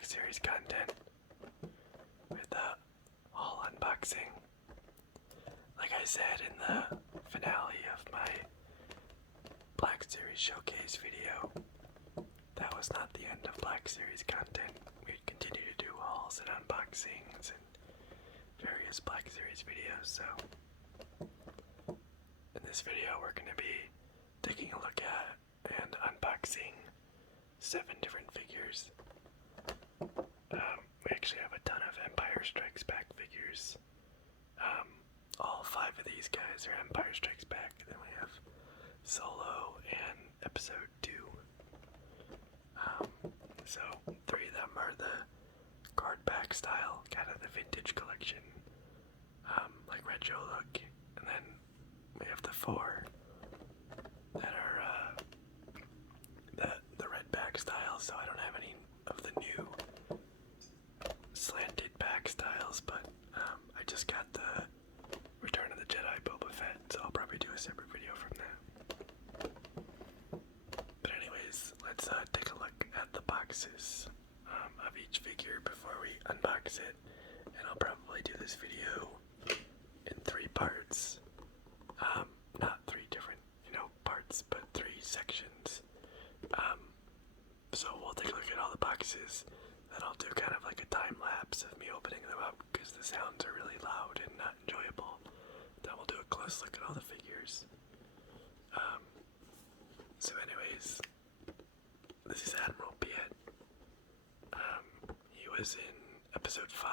Black Series content with the haul unboxing. Like I said in the finale of my Black Series showcase video, that was not the end of Black Series content. We'd continue to do hauls and unboxings and various Black Series videos, so in this video we're going to be taking a look at and unboxing 7 different figures. We actually have a ton of Empire Strikes Back figures. All 5 of these guys are Empire Strikes Back, and then we have Solo and Episode 2. So 3 of them are the card back style, kind of the vintage collection, like retro look, and then we have the 4 that are the red back style. So I don't have any of the new slanted back styles, but I just got the Return of the Jedi Boba Fett, so I'll probably do a separate video from that. But anyways, let's take a look at the boxes of each figure before we unbox it, and I'll probably do this video in 3 parts. Not 3 different, parts, but 3 sections. So we'll take a look at all the boxes, then I'll do kind of like a time lapse of me opening them up because the sounds are really loud and not enjoyable. Then we'll do a close look at all the figures. So anyways, this is Admiral Piett. He was in episode 5,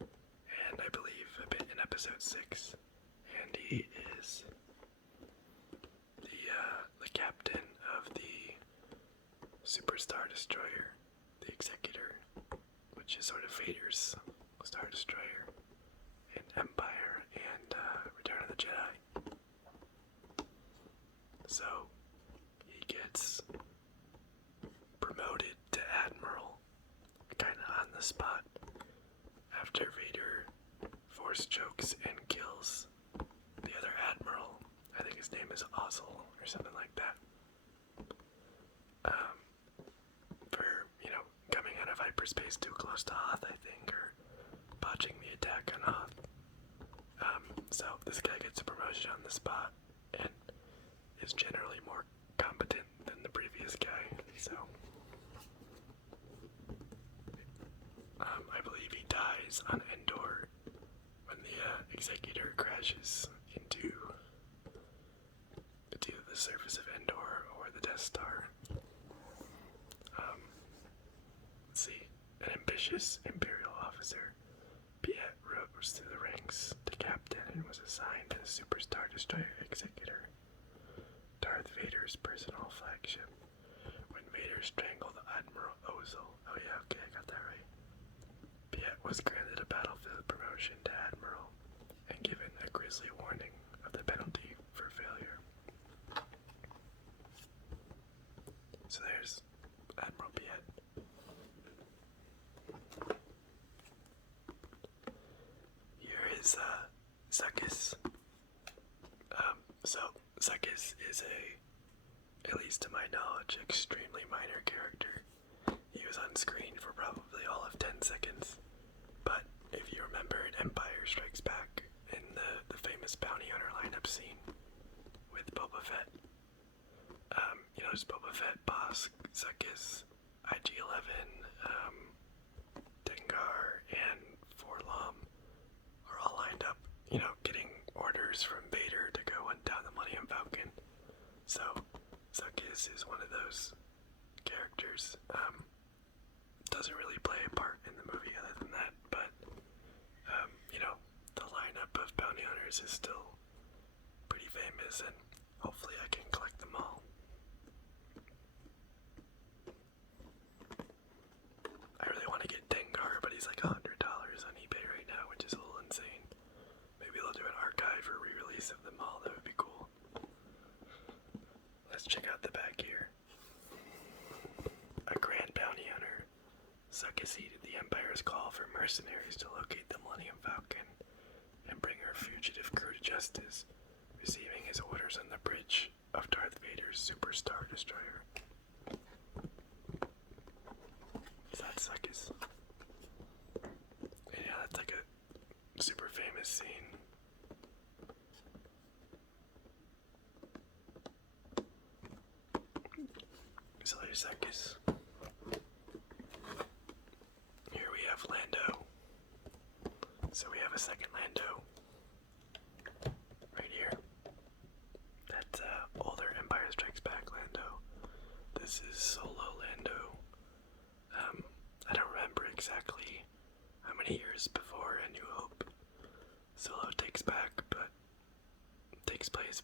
and I believe a bit in episode 6, and he is the captain of the Super Star Destroyer, the Executor, which is sort of Vader's Star Destroyer in Empire and Return of the Jedi. So he gets promoted to Admiral kind of on the spot after Vader force chokes and kills the other Admiral. I think his name is Ozzel or something like that. For, coming out of hyperspace too close to Hoth, I think, or botching the attack on Hoth. So this guy gets a promotion on the spot and is generally more competent than the previous guy, so I believe he dies on Endor when the Executor crashes into either the surface of Endor or the Death Star. Let's see. An ambitious Imperial officer, Piett rose through the ranks to captain and was assigned to the Super Star Destroyer Executor, Darth Vader's personal flagship. When Vader strangled Admiral Ozzel, oh yeah, okay, I got that right, Piett was granted a battlefield promotion to Admiral and given a grisly warning of the penalty for failure. So there's Admiral Piett. Here is Zuckuss. So Zuckuss is at least to my knowledge, extremely minor character. He was on screen for probably all of 10 seconds. But if you remember in Empire Strikes Back, in the famous bounty hunter lineup scene with Boba Fett, there's Boba Fett, Bosk, Zuckuss, IG-11, Dengar, and Forlom are all lined up, getting orders from Vader to go hunt down the Millennium Falcon. So Zuckuss is one of those characters. Doesn't really play a part in the movie other than that, but the lineup of bounty hunters is still pretty famous, and hopefully I can collect them all. I really want to get Dengar, but he's like $100 on eBay right now, which is a little insane. Maybe they'll do an archive or re-release of them all. That would be cool. Let's check out the back here. A grand bounty hunter. Zuckuss heeded the Empire's call for mercenaries to locate the Millennium Falcon and bring her fugitive crew to justice, receiving his orders on the bridge of Darth Vader's Super Star Destroyer. So that's Zuckuss. And yeah, that's like a super famous scene. So there's Zuckuss. Here we have Lando. So we have a second Lando right here. That's older Empire Strikes Back Lando. This is Solo Lando. I don't remember exactly how many years before A New Hope Solo takes place,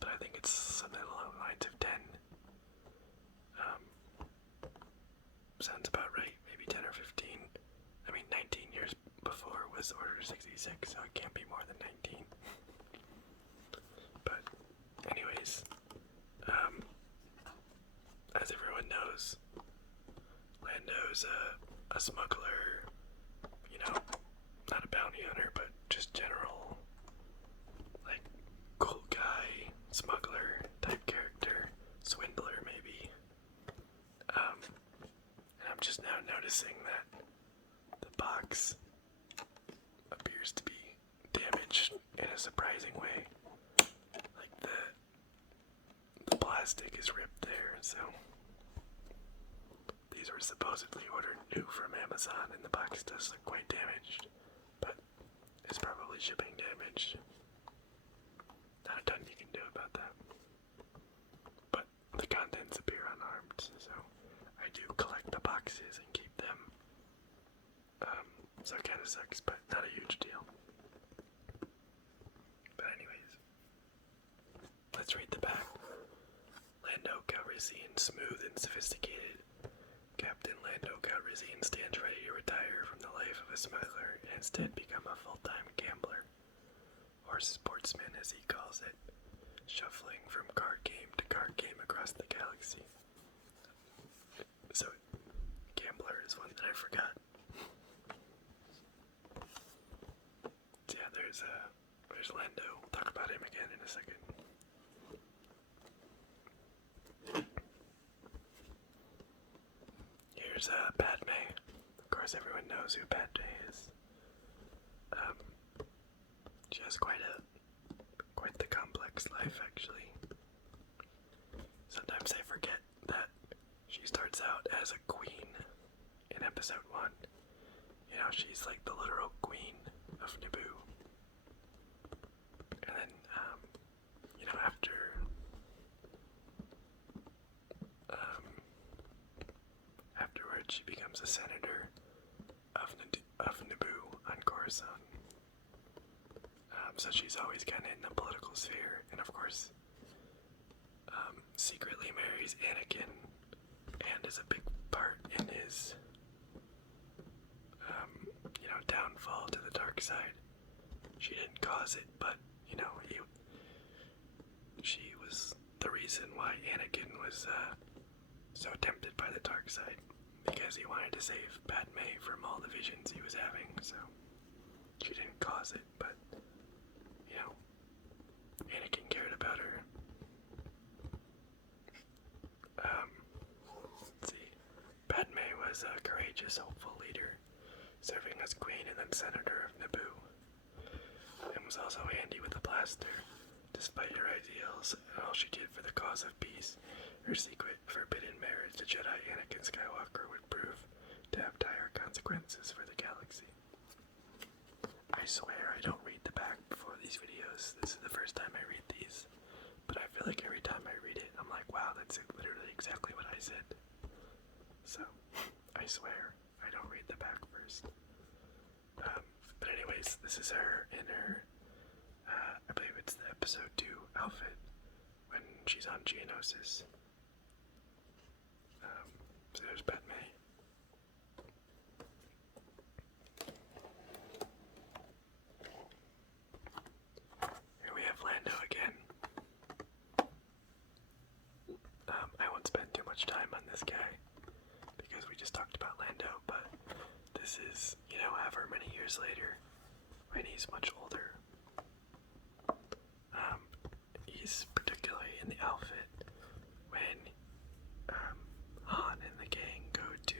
but I think it's something along the lines of 10. Sounds about right, maybe 10 or 15. I mean, 19 years before was Order 66, so it can't be more than 19. But, anyways, as everyone knows, Lando's a smuggler, you know, not a bounty hunter, but just general, like, cool guy, smuggler type character, swindler maybe. And I'm just now noticing that the box appears to be damaged in a surprising way. Like the plastic is ripped there, so these were supposedly ordered new from Amazon, and the box does look quite damaged, but it's probably shipping damage. Not a ton you can do about that. But the contents appear unharmed, so I do collect the boxes and keep them. So it kind of sucks, but not a huge deal. But anyways, let's read the back. Lando Calrissian, smooth and sophisticated. Captain Lando Calrissian stands ready to retire from the life of a smuggler and instead become a full-time gambler, or sportsman as he calls it, shuffling from card game to card game across the galaxy. So, gambler is one that I forgot. So yeah, there's Lando. We'll talk about him again in a second. Here's Padme. Of course, everyone knows who Padme is. She has quite the complex life, actually. Sometimes I forget that she starts out as a queen in episode 1. You know, she's like the literal queen of Naboo. And then, you know, afterwards she becomes a senator of Naboo on Coruscant. So she's always kind of in the political sphere, and of course, secretly marries Anakin, and is a big part in his, you know, downfall to the dark side. She didn't cause it, but, you know, she was the reason why Anakin was so tempted by the dark side, because he wanted to save Padme from all the visions he was having. So she didn't cause it, but, you know, Anakin cared about her. Let's see. Padme was a courageous, hopeful leader, serving as queen and then senator of Naboo, and was also handy with a blaster. Despite her ideals and all she did for the cause of peace, her secret forbidden marriage to Jedi Anakin Skywalker would prove to have dire consequences for the galaxy. I swear I don't read the back before these videos. This is the first time I read these, but I feel like every time I read it, I'm like, wow, that's literally exactly what I said. So, I swear I don't read the back first. But anyways, this is her in her, I believe it's the episode 2 outfit when she's on Geonosis. So there's Padme. Here we have Lando again. I won't spend too much time on this guy because we just talked about Lando, but this is, you know, however many years later when he's much older. He's particularly in the outfit when Han and the gang go to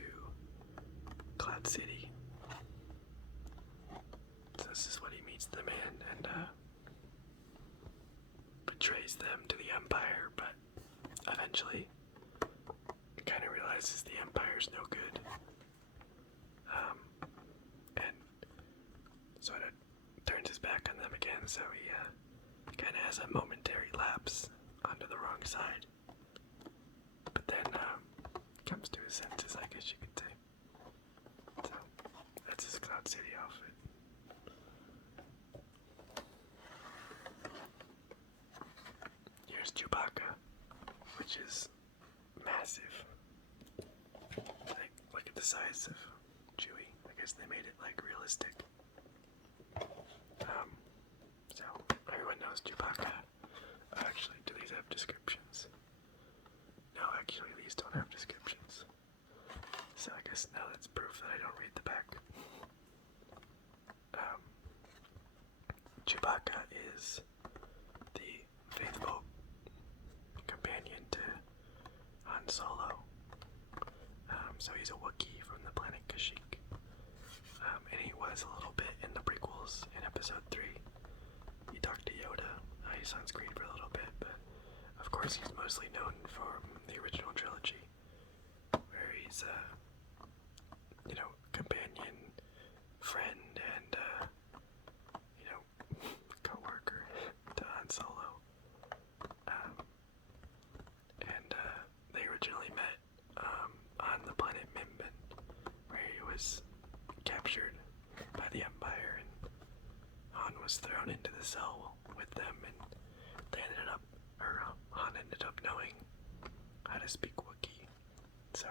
Empire, but eventually kind of realizes the Empire's no good. And sort of turns his back on them again, so he kind of has a momentary lapse onto the wrong side. But then comes to his senses, I guess you could say. So that's his Cloud City outfit. Here's Chewbacca, which is massive. Like, look at the size of Chewie. I guess they made it like realistic. So everyone knows Chewbacca. Actually, do these have descriptions? No, actually, these don't have descriptions. So I guess now that's proof that I don't read the back. Chewbacca is the faithful companion to Han Solo. So he's a Wookiee from the planet Kashyyyk. And he was a little bit in the prequels in episode 3. He talked to Yoda. He's on screen for a little bit, but of course he's mostly known from the original trilogy, where he's companion, friend, and co-worker to Han Solo. And they originally met on the planet Mimban, where he was captured by the Empire, and Han was thrown into the cell with them, and Han ended up knowing how to speak Wookiee. So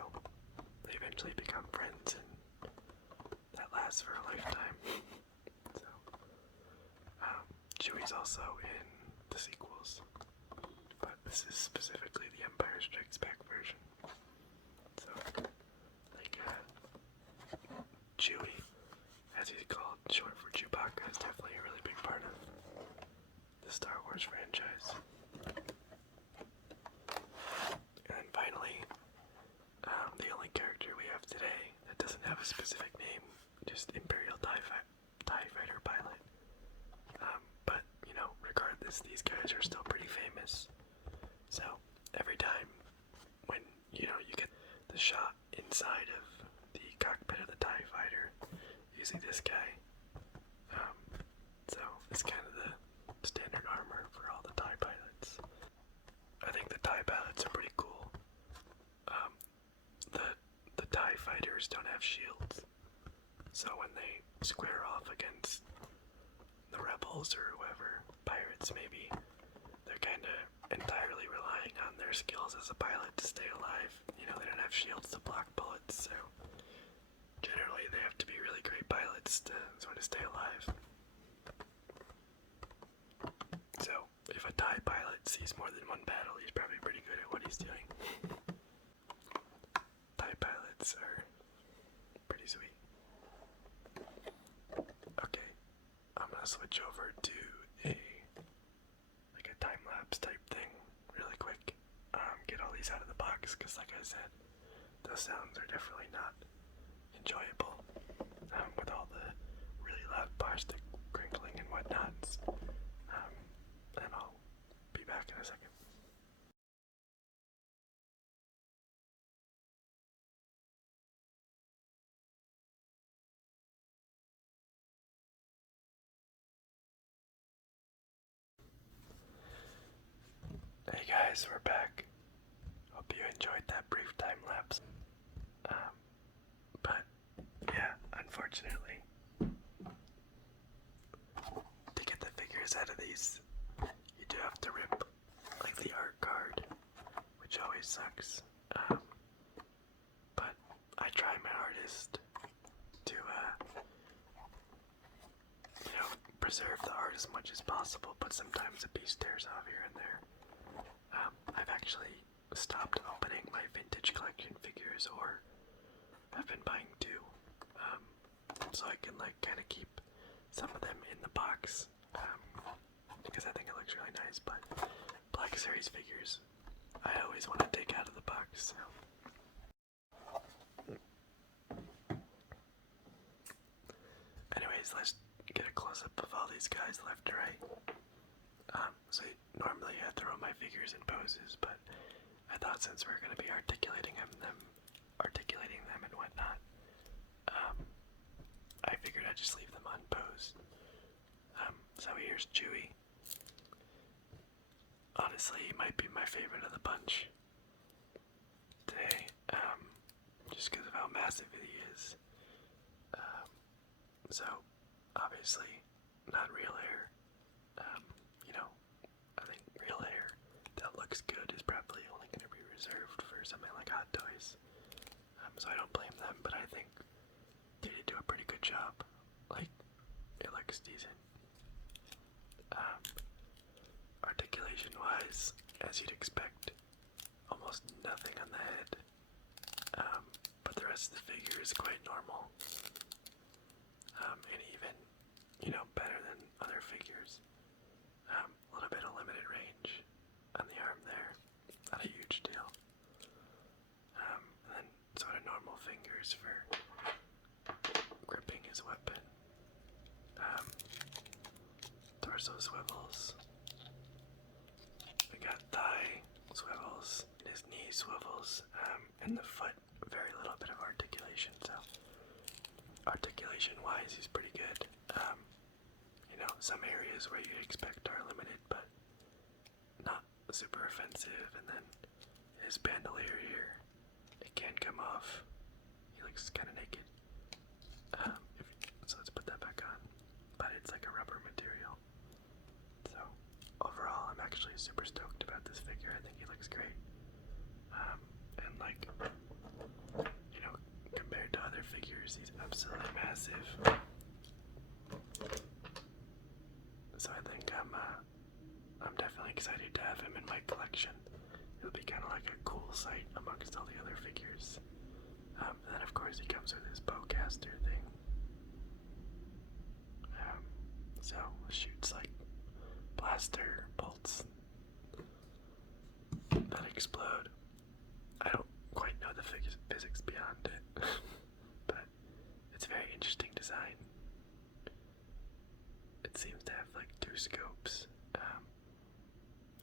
they eventually become friends, and that lasts for a lifetime. So Chewie's also in the sequels, but this is specifically the Empire Strikes Back version. So, like, Chewie, as he's called, short for Chewbacca, is definitely a really big part of the Star Wars franchise. And then finally, the only character we have today that doesn't have a specific name, just Imperial TIE Fighter pilot. But, regardless, these guys are still pretty famous. So, every time when, you get the shot inside of the cockpit of the TIE Fighter, you see this guy. So, it's kind of the standard armor for all the TIE pilots. I think the TIE pilots are pretty cool. The TIE Fighters don't have shields, so when they square off against the rebels or whoever, pirates maybe, they're kind of entirely relying on their skills as a pilot to stay alive. They don't have shields to block bullets, so generally they have to be really great pilots to sort of stay alive. So if a TIE pilot sees more than one battle, he's probably pretty good at what he's doing. TIE pilots are pretty sweet. Okay, I'm gonna switch over to a time-lapse type thing really quick. Get all these out of the box, because like I said, those sounds are definitely not enjoyable with all the really loud plastic crinkling and whatnots. And I'll be back in a second. Hey guys, we're back. Hope you enjoyed that brief time lapse. But yeah, unfortunately, to get the figures out of these, you do have to rip like the art card, which always sucks. But I try my hardest to preserve the art as much as possible, but sometimes a piece tears off here and there. I've actually stopped opening my vintage collection figures, or I've been buying two, so I can kind of keep some of them in the box, because I think it looks really nice. But Black Series figures, I always want to take out of the box. So. Anyways, let's get a close-up of all these guys left to right. So normally throw my figures in poses, but I thought since we're going to be articulating them and whatnot, I figured I'd just leave them on pose. So here's Chewie. Honestly, he might be my favorite of the bunch today, just because of how massive he is. So, obviously, not real hair. I think real hair that looks good is probably only going to be reserved for something like Hot Toys. So I don't blame them, but I think they did do a pretty good job. Like, it looks decent. Articulation-wise, as you'd expect, almost nothing on the head. But the rest of the figure is quite normal. And even, better than other figures. A little bit of limited range on the arm there. Not a huge deal. And then sort of normal fingers for gripping his weapon. Torso swivels. We got thigh swivels, and his knee swivels, and the foot, very little bit of articulation, so articulation-wise, he's pretty good. Some areas where you'd expect are limited, but not super offensive, and then his bandolier here, it can come off. He looks kind of naked. So let's put that back on, but it's like a rubber material. So overall, I'm actually super stoked about this figure. I think he looks great. And compared to other figures, he's absolutely massive. So I think I'm definitely excited to have him in my collection. It'll be kind of like a cool sight amongst all the other figures. And then of course he comes with his bowcaster thing. So it shoots like blaster bolts that explode. I don't quite know the physics beyond it, but it's a very interesting design. It seems to have like 2 scopes,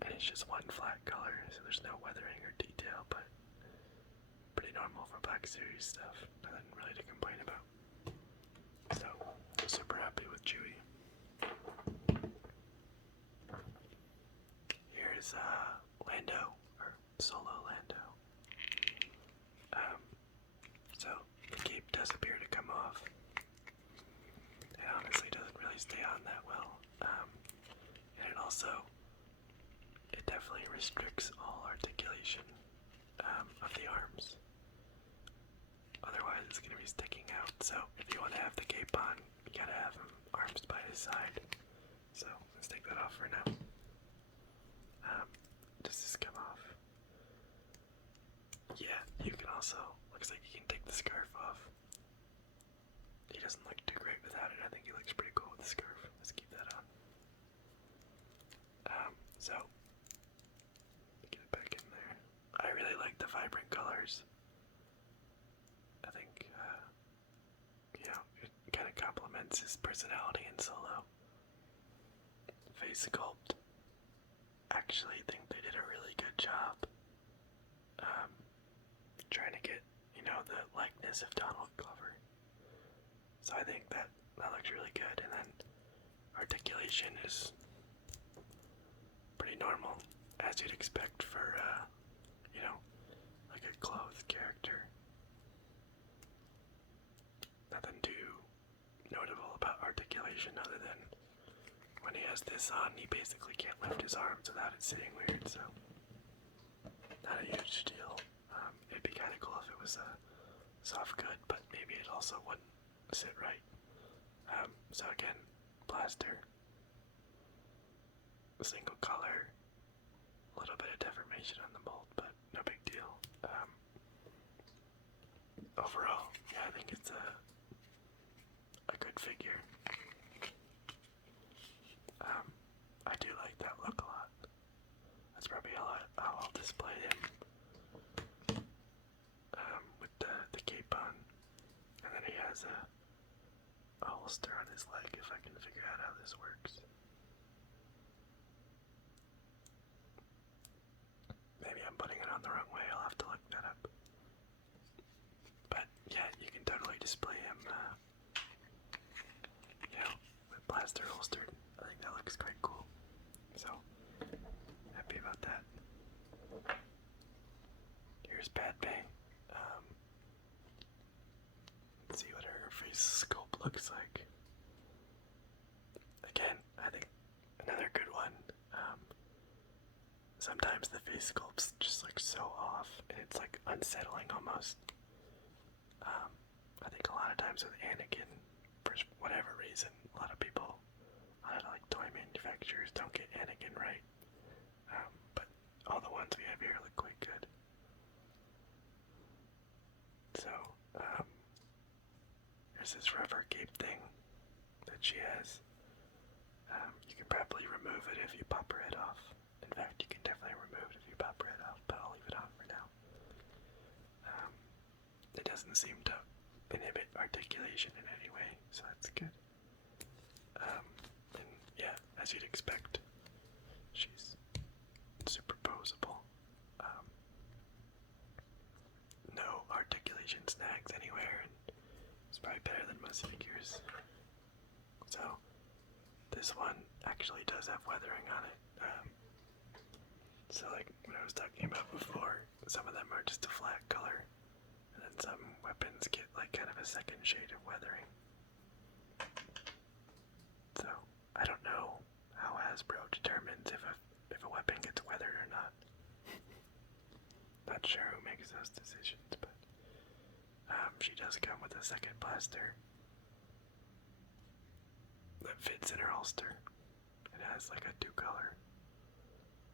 and it's just one flat color, so there's no weathering or detail, but pretty normal for Black Series stuff. Nothing really to complain about. So, I'm super happy with Chewie. Here's Lando, or Solo Lando. So the cape does appear to come off. It honestly doesn't really stay on that well. And it definitely restricts all articulation of the arms. Otherwise it's going to be sticking out. So if you want to have the cape on, you gotta have him arms by his side. So let's take that off for now. Does this come off? Yeah, you can also, looks like you can take the scarf off. He doesn't look too great without it. I think he looks pretty cool with the scarf. Let's keep that on. So, get it back in there. I really like the vibrant colors. I think, it kind of complements his personality in Solo. Face sculpt. Actually think they did a really good job trying to get, the likeness of Donald Glover. So I think that looks really good, and then articulation is pretty normal, as you'd expect for, like a clothed character. Nothing too notable about articulation other than when he has this on, he basically can't lift his arms without it sitting weird, so not a huge deal. It'd be kind of cool if it was a soft good, but maybe it also wouldn't sit right. So again, blaster, single color, a little bit of deformation on the mold, but no big deal. Overall, yeah, I think it's a good figure. I do like that look a lot. That's probably how I'll display him. With the cape on. And then he has a holster on his leg, if I can figure out how this works. here's Padme. Let's see what her face sculpt looks like. Again, I think another good one. Sometimes the face sculpt's just like so off, and it's like unsettling almost. I think a lot of times with Anakin, for whatever reason, a lot of people, a lot of like toy manufacturers don't get Anakin right. But all the ones we have here look quite good. So, there's this rubber cape thing that she has. You can probably remove it if you pop her head off. In fact, you can definitely remove it if you pop her head off, but I'll leave it on for now. It doesn't seem to inhibit articulation in any way, so that's good. And yeah, as you'd expect, she's superposable. No articulation snags anywhere, and it's probably better than most figures. So, this one actually does have weathering on it. So like what I was talking about before, some of them are just a flat color, and then some weapons get like kind of a second shade of weathering. So I don't know how Hasbro determines if a weapon gets weathered or not. Not sure who makes those decisions, but she does come with a second blaster that fits in her holster. It has like a two-color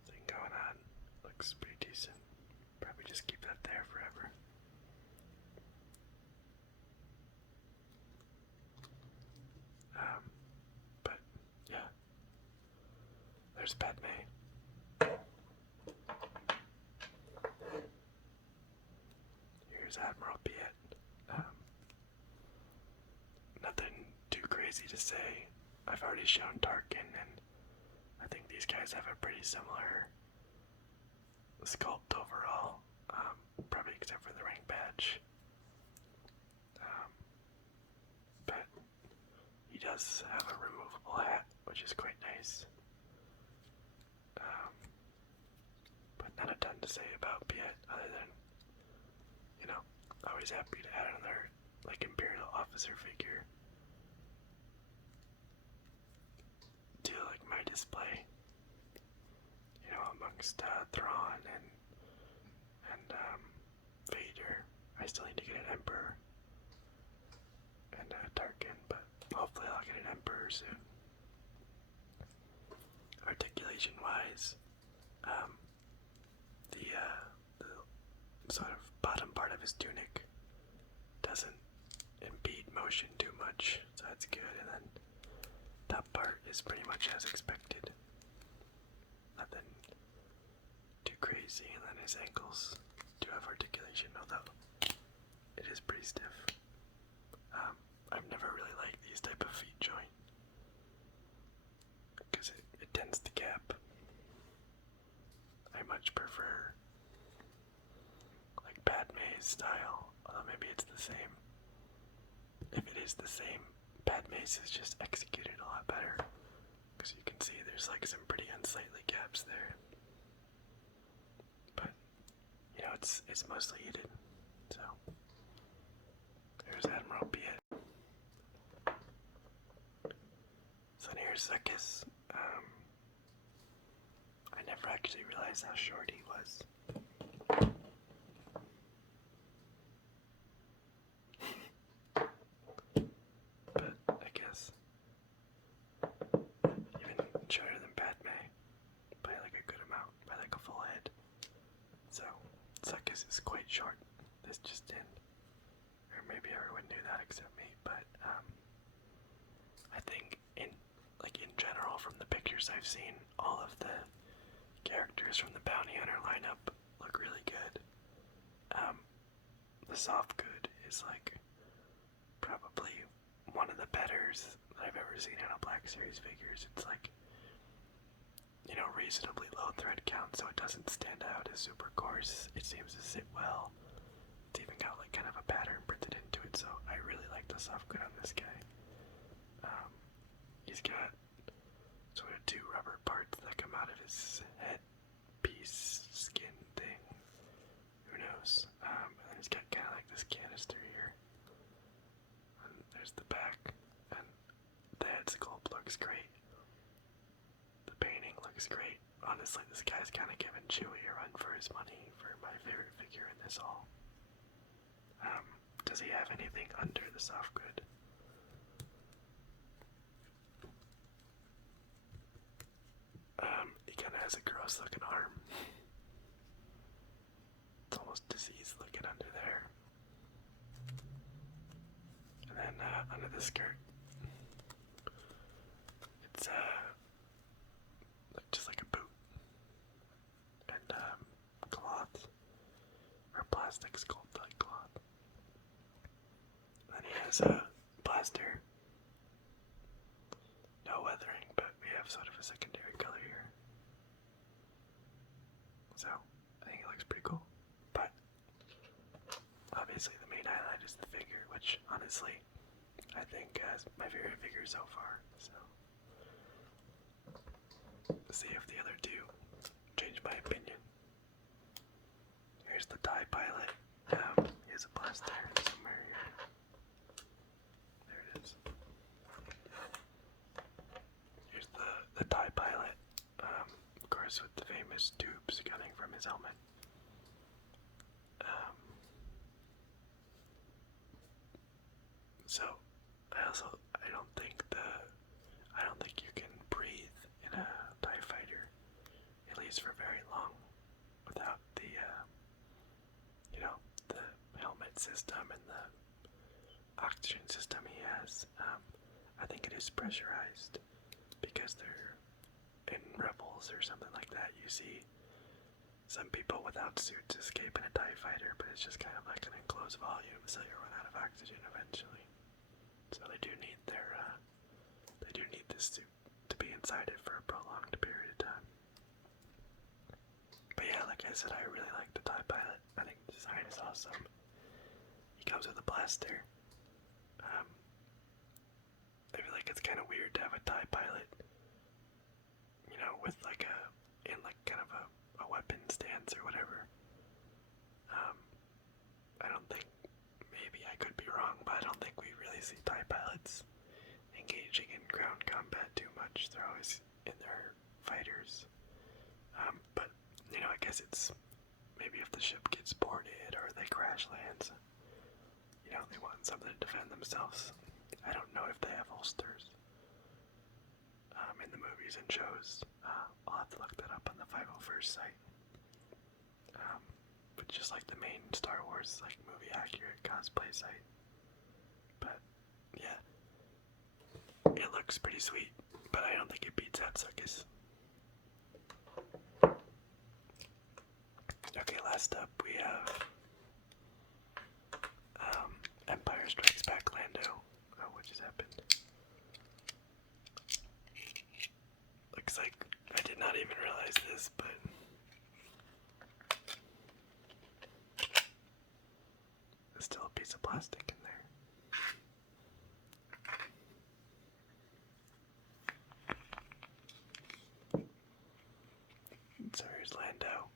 thing going on. Looks pretty decent. Probably just keep that there forever. But yeah, there's Padme. Here's Admiral Piett. Nothing too crazy to say. I've already shown Tarkin, and I think these guys have a pretty similar sculpt overall, probably except for the rank badge. But he does have a removable hat, which is quite nice. But not a ton to say about Piett, other than, you know, always happy to add another, like, Imperial officer figure to, like, my display. You know, amongst Thrawn and Vader. I still need to get an Emperor and Tarkin, but hopefully I'll get an Emperor soon. Articulation-wise, the sort of bottom part of his tunic doesn't impede motion too much, so that's good, and then that part is pretty much as expected. Nothing too crazy, and then his ankles do have articulation, although it is pretty stiff. I've never really liked these type of feet joint because it tends to gap. I much prefer like Padme's style, although maybe it's the same. If it is the same, Padme's is just executed a lot better because you can see there's like some pretty unsightly gaps there. But you know, it's mostly heated. So there's Admiral Piett. So here's Zuckuss. I never actually realized how short he was. But I guess even shorter than Padme by like a good amount, by like a full head. So Zuckuss is quite short. This just in. Or maybe everyone knew that except me, but I think in general from the pictures I've seen, all of the characters from the Bounty Hunter lineup look really good. The soft good is like probably one of the betters that I've ever seen in a Black Series figures. It's like, you know, reasonably low thread count, so it doesn't stand out as super coarse. It seems to sit well. It's even got like kind of a pattern printed into it, so I really like the soft good on this guy. He's got sort of two rubber parts that come out of his head piece skin thing. Who knows? looks great. The painting looks great. Honestly, this guy's kind of giving Chewie a run for his money for my favorite figure in this haul. Does he have anything under the soft good? He kind of has a gross looking arm. It's almost diseased looking under there. And then under the skirt, it's just like a boot. And cloth, or plastic sculpt like cloth. And then he has a blaster. No weathering, but we have sort of a secondary color here. So, I think it looks pretty cool. But, obviously the main highlight is the figure, which, honestly, I think is my favorite figure so far. So, let's see if the other two change my opinion. Here's the TIE pilot. Here's a blaster somewhere here. There it is. Here's the TIE pilot, of course with the famous tubes coming from his helmet. So, I don't think you can breathe in a TIE fighter, at least for very long, without the, the helmet system and the oxygen system he has. I think it is pressurized, because they're in Rebels or something like that. You see some people without suits escape in a TIE fighter, but it's just kind of like an enclosed volume, so you run out of oxygen eventually. So they do need this suit to be inside it for a prolonged period of time. But yeah, like I said, I really like the TIE pilot. I think the design is awesome. He comes with a blaster. I feel like it's kind of weird to have a TIE pilot, with kind of a weapon stance or whatever. I don't think, maybe I could be wrong, but I don't think we really see TIE pilots engaging in ground combat too much. They're always in their fighters. But, I guess it's maybe if the ship gets boarded or they crash lands, they want something to defend themselves. I don't know if they have holsters in the movies and shows. I'll have to look that up on the 501st site. But just like the main Star Wars movie accurate cosplay site. But yeah, it looks pretty sweet, but I don't think it beats out Zuckuss. Okay, last up we have Empire Strikes Back Lando. Oh, what just happened? Looks like I did not even realize this, but there's still a piece of plastic in there. So here's Lando.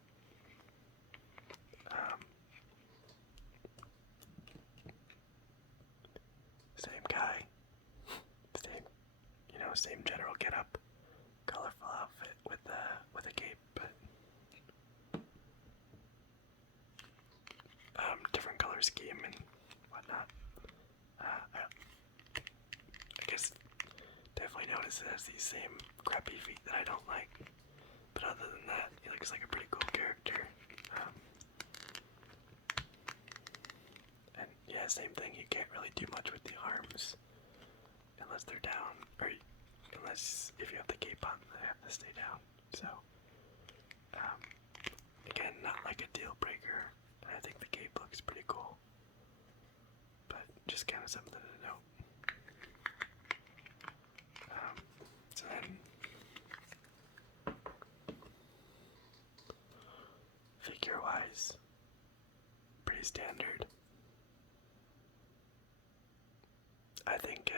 Same guy. Same general getup. Colorful outfit with a cape, but different color scheme and whatnot. I guess definitely notice it has these same crappy feet that I don't like. But other than that, he looks like a pretty cool character. And yeah, same thing. You can't really do much with the arms unless they're down, or unless if you have the cape on, they have to stay down. So, again, not like a deal breaker. And I think the cape looks pretty cool, but just kind of something to note. So then, figure-wise, pretty standard. I think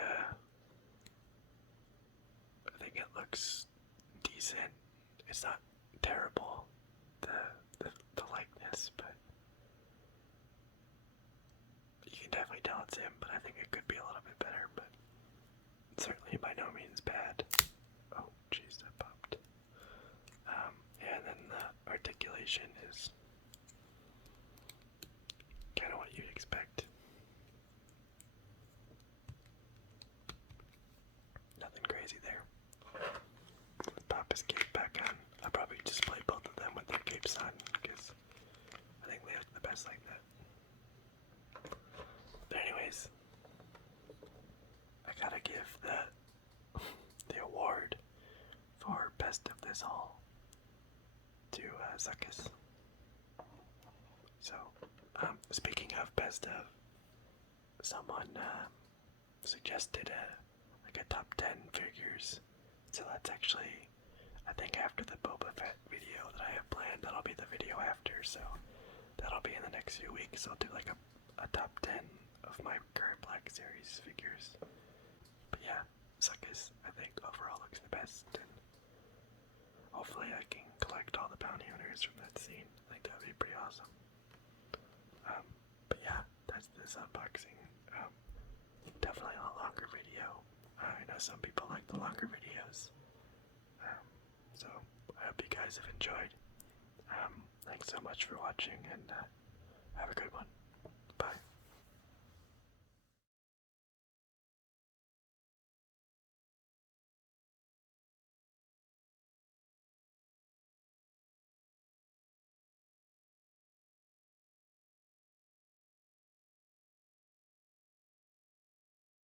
it looks decent. It's not terrible, the likeness, but you can definitely tell it's him, but I think it could be a little bit better, but certainly by no means bad. Oh, jeez, that popped. Yeah, and then the articulation is kind of what you'd expect. Nothing crazy there. Pop his cape back on. I'll probably just play both of them with their capes on because I think they look the best like that. But anyways, I gotta give the award for best of this all to Zuckuss. So, speaking of best of, someone suggested like a top 10 figures. So that's actually, I think after the Boba Fett video that I have planned, that'll be the video after. So that'll be in the next few weeks. I'll do like a top 10 of my current Black Series figures. But yeah, Zuckuss, I think overall looks the best. And hopefully I can collect all the bounty hunters from that scene. I think that would be pretty awesome. But yeah, that's this unboxing. Definitely a longer video. I know some people like the longer videos. So I hope you guys have enjoyed. Thanks so much for watching, and have a good one.